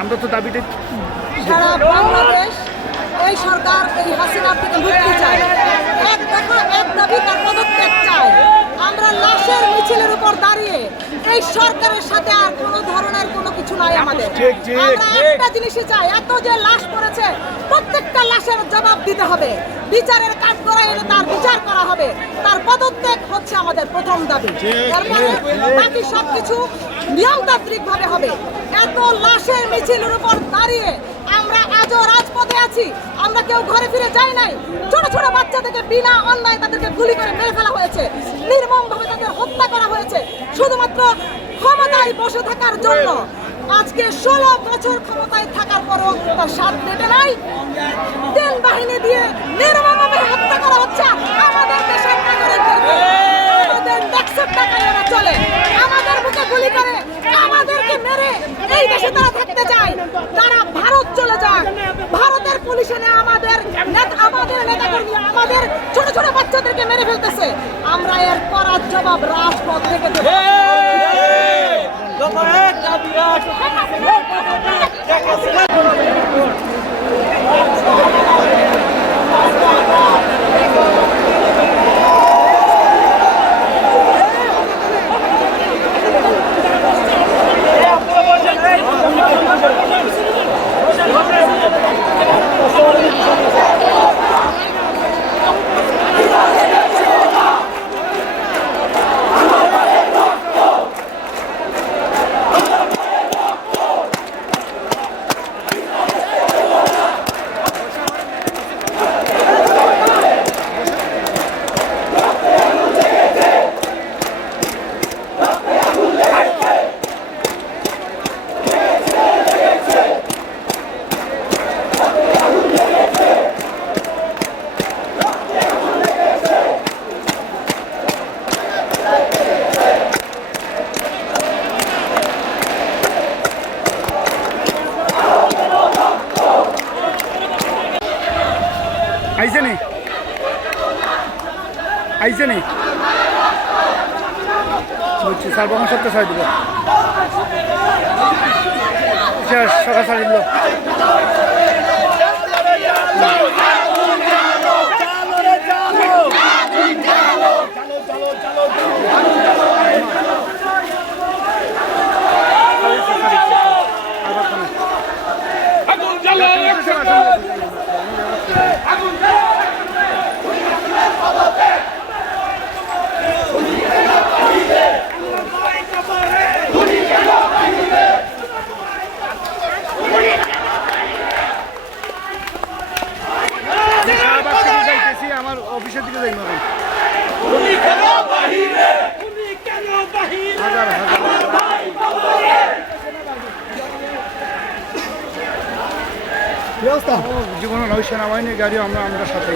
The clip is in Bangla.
আমরা তো দাবিতে সারা বাংলাদেশ এই সরকার এই হাসিনার থেকে মুক্তি চায়। এক দেখা এক দাবি তার পদত্যাগ চায়। আমরা লাশের মিছিলের উপর দাঁড়িয়ে এই সরকারের সাথে আর কোনো ধরনের কোনো কিছু নাই আমাদের। আমরা একটা জিনিসই চাই এত যে লাশ পড়েছে প্রত্যেকটা লাশের জবাব দিতে হবে। বিচারের কাজ করা এলে তার বিচার করা হবে। হচ্ছে আমাদের প্রথম দাবি। তারপরে বাকি সবকিছু নিয়মতান্ত্রিক ভাবে হবে। এত লাশের মিছিলের উপর দাঁড়িয়ে আমরা আজও রাজপথে আছি। আমরা কেউ ঘরে ফিরে যাই নাই। ছোট ছোট বাচ্চাদেরকে বিনা অন্যায় তাদেরকে গুলি করে মেরে ফেলা হয়েছে। নির্মম ভাবে তাদের হত্যা করা হয়েছে। শুধুমাত্র ক্ষমতায় বসে থাকার জন্য। আজকে ষোলো বছর ক্ষমতায় থাকার পরও তার স্বাদ মেটে নাই। তেল বাহিনী দিয়ে নির্মমভাবে হত্যা করা হচ্ছে আমাদের দেশের নাগরিকদেরকে আমাদের ট্যাক্সের টাকায় ওরা চলে আমাদের বুকে গুলি করে আমাদেরকে মেরে এই দেশে তারা থাকতে চায় তারা ভারত চলে যায় ভারতের পুলিশ এনে আমাদের নেতা- আমাদের নেতাকর্মী আমাদের ছোট ছোট বাচ্চাদেরকে মেরে ফেলতেছে আমরা এর করার জবাব রাজপথ থেকে দেব আইছে নি? আইসে নি? বুঝছি স্যার বহন সত্য দিব। শেষ সকাল সাড়ে দিল। দিকে যাই এখন তুমি কেন বাহিরে? তুমি কেন বাহিরে? হাজার হাজার। জীবনে নয় সেনাবাহিনীর গাড়ি আমরা আমরা সাথে